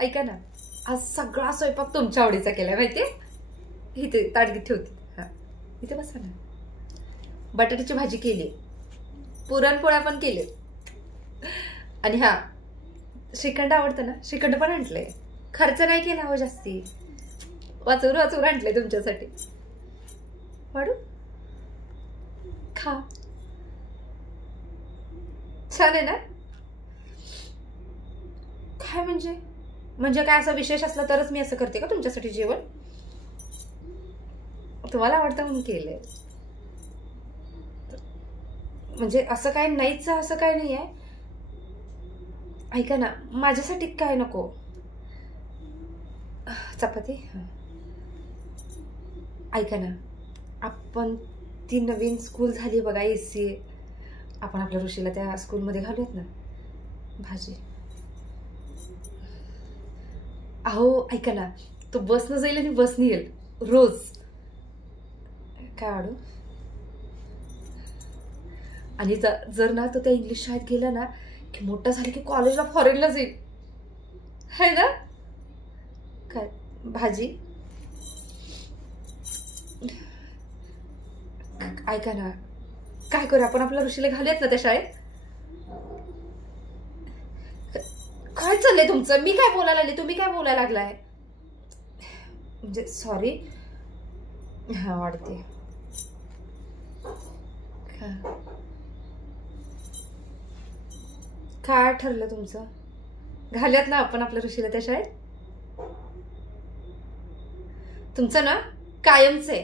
ऐका ना, आज सगळा स्वयंपाक तुमच्या आवडीचा केलाय माहितीये. इथे ताटगीत ठेवते. हा इथे बसा ना. बटाट्याची भाजी केली, पुरणपोळ्या पण केले, आणि हा श्रीखंड आवडतं ना, श्रीखंड पण आणलंय. खर्च नाही केला हो जास्ती, वाचून वाचून आणलंय तुमच्यासाठी. वाढू खा. छान आहे ना. काय म्हणजे काय असं विशेष असलं तरच मी असं करते का तुमच्यासाठी जेवण? तुम्हाला आवडतं म्हणून केलंय. म्हणजे असं काय नाहीच, असं काय नाहीये. ऐका ना, माझ्यासाठी काय नको? चपाती. ऐका ना, आपण ती नवीन स्कूल झाली बघा, एसी, आपण आपल्या ऋषीला त्या स्कूलमध्ये घालूयात ना. भाजी. अहो ऐका ना, तो बसनं जाईल आणि बसने येईल रोज. काय वाढू? आणि जर ना तो त्या इंग्लिश शाळेत गेला ना की मोठा झाला की कॉलेजला फॉरेनला जाईल, है ना. काय भाजी. ऐका ना, काय करू आपण आपल्या ऋषीला घालूयात ना त्या शाळेत. काय चाललंय तुमचं? मी काय बोलायला लागले, तुम्ही काय बोलायला लागलाय? म्हणजे सॉरी. हा वाढते. काय ठरलं तुमचं? घालूयात ना आपण आपल्या ऋषीला त्या शाळेत. तुमचं ना कायमच आहे.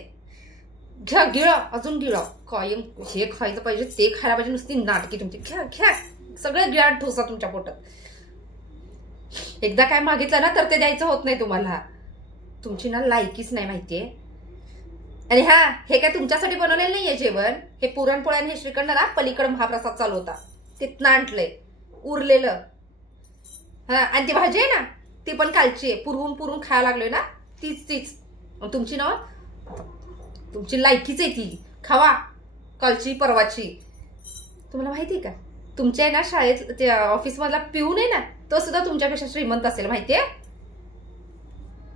घ्या गिळा, अजून गिळा. कायम हे खायचं पाहिजे, ते खायला पाहिजे, नुसती नाटकी तुमची. घ्या घ्या, सगळं गिळा ठोसा तुमच्या पोटात. एकदा काय मागितलं ना तर ते द्यायचं होत नाही तुम्हाला. तुमची ना लायकीच नाही माहितीये. आणि हा, हे काय तुमच्यासाठी बनवलेलं नाहीये जेवण. हे पुरणपोळ्या आणि हे श्रीखंड ना पलीकडे महाप्रसाद चालू होता, तिथनं आणलंय उरलेलं. हा, आणि ती भाजी आहे ना, ती पण कालची आहे. पुरवून पुरवून खायला लागलोय ना, तीच. तुमची ना, तुमची लायकीच आहे ती. खावा, कालची परवाची. तुम्हाला माहितीये का, तुमच्या आहे ना शाळेत त्या ऑफिस मधला पिऊन आहे ना, तो सुद्धा तुमच्यापेक्षा श्रीमंत असेल माहितीये.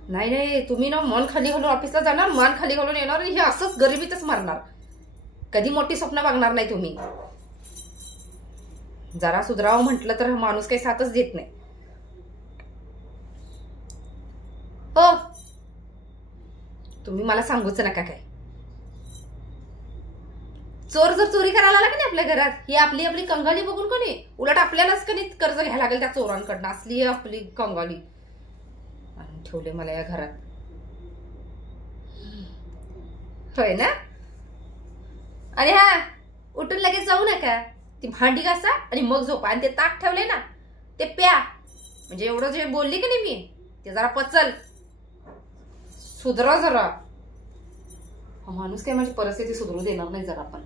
नाही, तुम्ही ना मन खाली घालून ऑफिसला जाणार, मान खाली घालून येणार, आणि हे असंच गरिबीतच मारणार. कधी मोठी स्वप्न बघणार नाही तुम्ही. जरा सुधरावं म्हटलं तर माणूस काही साथच देत नाही. हो, तुम्ही मला सांगूच नका काय. चोर जर चोरी करायला आला की नाही आपल्या घरात, ही आपली आपली कंगाली बघून कोणी, उलट आपल्यालाच कधी कर्ज घ्यायला लागेल त्या चोरांकडनं. असली आपली कंगाली आणि ठेवले मला या घरात. होय ना. आणि हा, उठून लगेच जाऊ नका. ती भांडी घासा आणि मग झोपा. आणि ते ताक ठेवले ना, ते प्या. म्हणजे एवढं जे बोलली की नाही मी, ते जरा पचल. सुधरा जरा. माणूस काय माझी परिस्थिती सुधरू देणार नाही जरा पण.